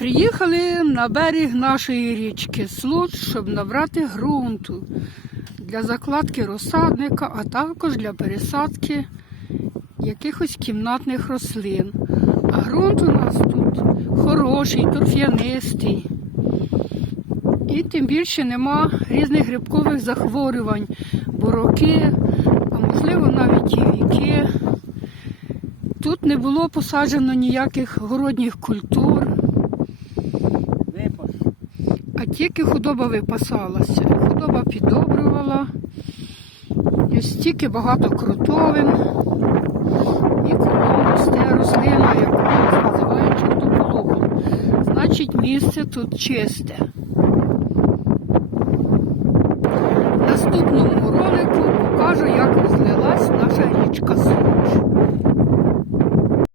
Приїхали на берег нашої річки Случ, щоб набрати ґрунту для закладки розсадника, а також для пересадки якихось кімнатних рослин. А ґрунт у нас тут хороший, торф'янистий. І тим більше нема різних грибкових захворювань, бороки, а можливо навіть і віки. Тут не було посаджено ніяких городніх культур а тільки худоба випасалася. Худоба підобрювала. Ось тільки багато крутовин. І коло росте рослина, яку називають чортополохом. Значить, місце тут чисте. В наступному ролику покажу, як розлилась наша річка.